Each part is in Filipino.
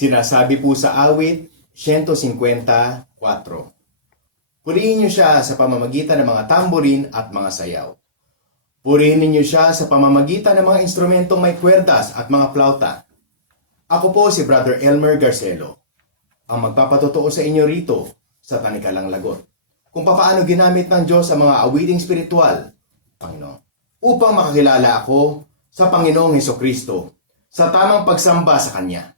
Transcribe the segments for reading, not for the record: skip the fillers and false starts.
Sinasabi po sa awit 154. Purihin niyo siya sa pamamagitan ng mga tamborin at mga sayaw. Purihin niyo siya sa pamamagitan ng mga instrumentong may kwerdas at mga flauta. Ako po si Brother Elmer Garcelo, ang magpapatotoo sa inyo rito sa Tanikalang Lagot, kung papaano ginamit ng Diyos ang mga awiting spiritual, Panginoon, upang makakilala ako sa Panginoong Hesukristo sa tamang pagsamba sa Kanya.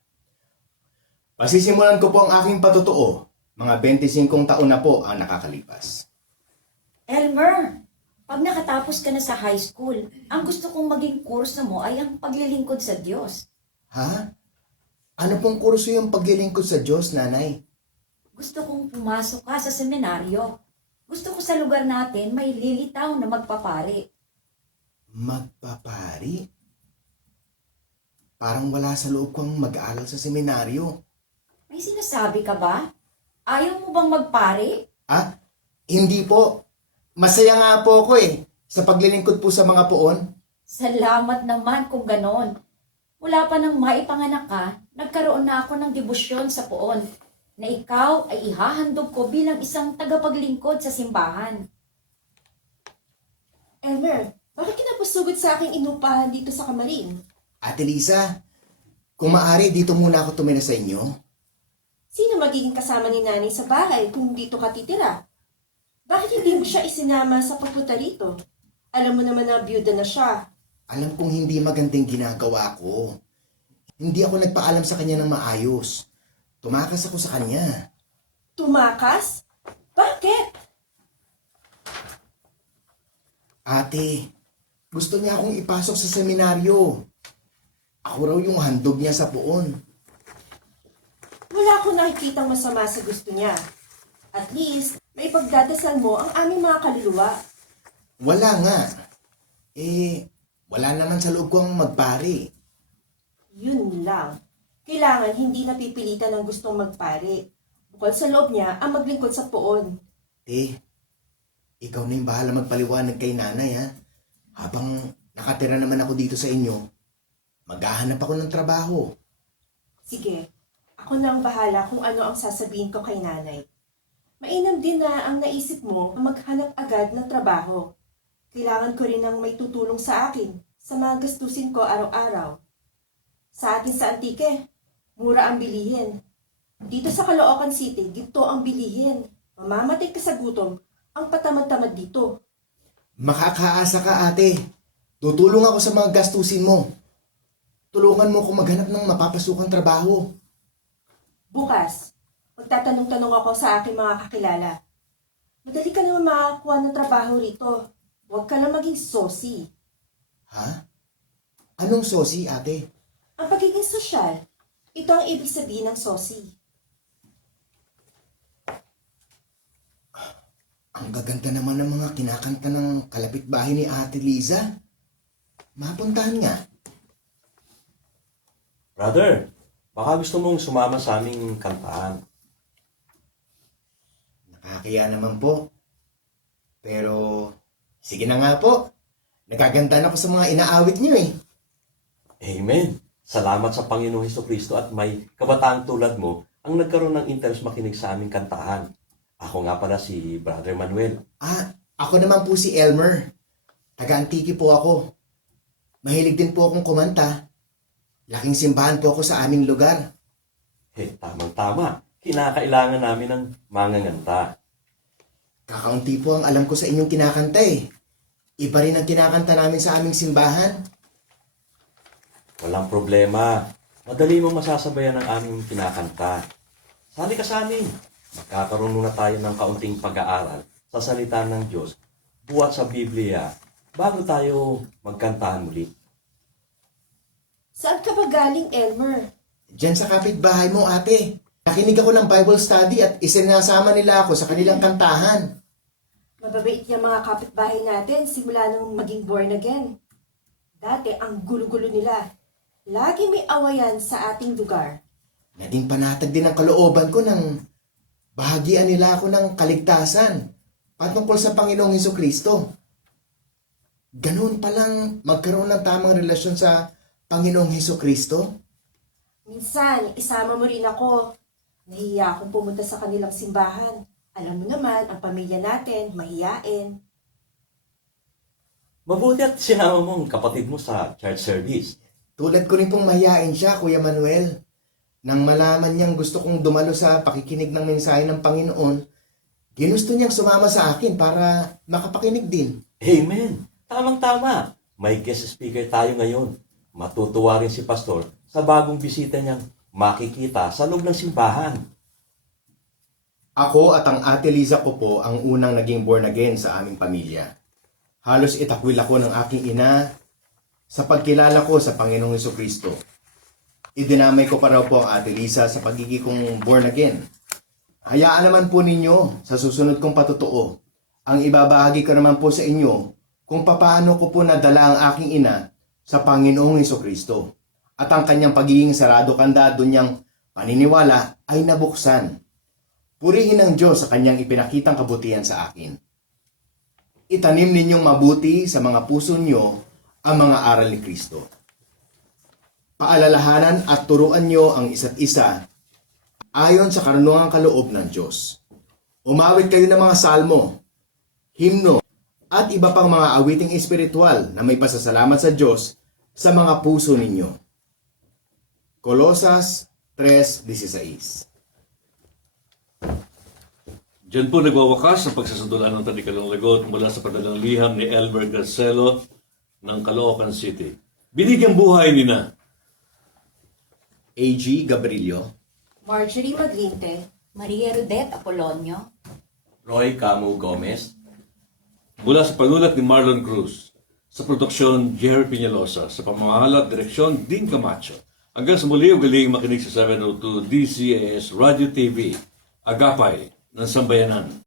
Pasisimulan ko po ang aking patotoo, mga 25 taon na po ang nakakalipas. Elmer, pag nakatapos ka na sa high school, ang gusto kong maging kurso mo ay ang paglilingkod sa Diyos. Ha? Ano pong kurso yung paglilingkod sa Diyos, nanay? Gusto kong pumasok ka sa seminaryo. Gusto ko sa lugar natin may lilitaw na magpapari. Magpapari? Parang wala sa loob kong mag-aaral sa seminaryo. May sinasabi ka ba? Ayaw mo bang magpari? Ah, hindi po. Masaya nga po ako sa paglilingkod po sa mga poon. Salamat naman kung ganon. Mula pa nang maipanganak ka, nagkaroon na ako ng debosyon sa poon na ikaw ay ihahandog ko bilang isang tagapaglingkod sa simbahan. Elmer, bakit kinapusugod sa aking inupahan dito sa kamarin? Ate Lisa, kung maaari dito muna ako tumira sa inyo. Sino magiging kasama ni nanay sa bahay kung dito ka titira? Bakit hindi mo siya isinama sa pagpunta rito? Alam mo naman na byuda na siya. Alam kong hindi magandang ginagawa ko. Hindi ako nagpaalam sa kanya ng maayos. Tumakas ako sa kanya. Tumakas? Bakit? Ate, gusto niya akong ipasok sa seminaryo. Ako raw yung handog niya sa poon. Wala akong nakikitang masama sa gusto niya. At least, may pagdadasal mo ang aming mga kaluluwa. Wala nga. Wala naman sa loob kong magpari. Yun lang. Kailangan hindi napipilitan ng gustong magpari. Bukod sa loob niya ang maglingkod sa poon. Ikaw na yung bahala magpaliwanag kay nanay ha. Habang nakatira naman ako dito sa inyo, maghahanap ako ng trabaho. Sige, ako na ang bahala kung ano ang sasabihin ko kay nanay. Mainam din na ang naisip mo na maghanap agad ng trabaho. Kailangan ko rin ng may tutulong sa akin sa mga gastusin ko araw-araw. Sa atin sa Antique, mura ang bilihin. Dito sa Caloocan City, ginto ang bilihin. Mamamatay ka sa gutom ang patamad-tamad dito. Makakaasa ka ate. Tutulong ako sa mga gastusin mo. Tulungan mo akong maghanap ng mapapasukang trabaho. Bukas, magtatanong-tanong ako sa aking mga kakilala. Madali ka naman makakuha ng trabaho rito. Huwag ka lang maging sosi. Ha? Anong sosi ate? Ang pagiging sosyal, ito ang ibig sabihin ng sosi. Ang gaganda naman ng mga kinakanta ng kalapitbahay ni Ate Liza. Mapuntahan nga. Brother, baka gusto mong sumama sa aming kantahan. Nakakaya naman po. Pero, sige na nga po. Nagaganda na ako sa mga inaawit niyo Amen. Salamat sa Panginoong Hesukristo at may kabataang tulad mo ang nagkaroon ng interest makinig sa aming kantahan. Ako nga pala si Brother Manuel. Ako naman po si Elmer. Taga-Antique po ako. Mahilig din po akong kumanta. Laking simbahan po ako sa aming lugar. Tamang-tama. Kinakailangan namin ng manganganta. Kakaunti po ang alam ko sa inyong kinakanta Iba rin ang kinakanta namin sa aming simbahan. Walang problema. Madali mong masasabayan ang aming kinakanta. Sali ka sa amin. Magkakaroon muna tayo ng kaunting pag-aaral sa salita ng Diyos buhat sa Biblia bago tayo magkantahan muli. Saan ka ba galing, Elmer? Diyan sa kapitbahay mo, ate. Nakinig ako ng Bible study at isinasama nila ako sa kanilang kantahan. Mababait yung mga kapitbahay natin simula nung maging born again. Dati ang gulo-gulo nila. Lagi may awayan sa ating lugar. Naging panatag din ang kalooban ko nang bahagian nila ako ng kaligtasan patungkol sa Panginoong Hesukristo. Ganoon palang magkaroon ng tamang relasyon sa Panginoong Hesukristo? Minsan, isama mo rin ako. Nahiya akong pumunta sa kanilang simbahan. Alam mo naman, ang pamilya natin, mahiyain. Mabuti at sinama mo ang kapatid mo sa church service. Tulad ko rin pong mahihain siya, Kuya Manuel. Nang malaman niyang gusto kong dumalo sa pakikinig ng mensahe ng Panginoon, ginusto niyang sumama sa akin para makapakinig din. Amen! Tamang-tama! May guest speaker tayo ngayon. Matutuwa rin si Pastor sa bagong bisita niyang makikita sa loob ng simbahan. Ako at ang Ate Liza ko po ang unang naging born again sa aming pamilya. Halos itakwil ako ng aking ina sa pagkilala ko sa Panginoong Hesukristo. Idinamay ko pa raw po ang Ate Liza sa pagiging kong born again. Hayaan naman po ninyo sa susunod kong patutuo. Ang ibabahagi ko naman po sa inyo kung paano ko po nadala ang aking ina sa Panginoong Hesukristo at ang kanyang pagiging sarado-kandado niyang paniniwala ay nabuksan. Purihin ang Diyos sa kanyang ipinakitang kabutihan sa akin. Itanim ninyong mabuti sa mga puso nyo ang mga aral ni Kristo. Paalalahanan at turuan nyo ang isa't isa ayon sa karunungang kaloob ng Diyos. Umawit kayo ng mga salmo, himno, at iba pang mga awiting espiritual na may pasasalamat sa Diyos sa mga puso ninyo. Kolosas 3:16. Diyan po nagwawakas ang pagsasandulan ng Tanikalong Lagot mula sa padalang liham ni Elmer Garcelo ng Caloocan City. Binigyang buhay ni na A.G. Gabrilio, Marjorie Maglinte, Maria Rudet Apolonio, Roy Camu Gomez, mula sa panulat ni Marlon Cruz, sa produksyon Jerry Piñalosa, sa pamamahala at direksyon Dean Camacho. Hanggang sa muli, ugaling makinig sa 702 DCAS Radio TV, Agapay ng Sambayanan.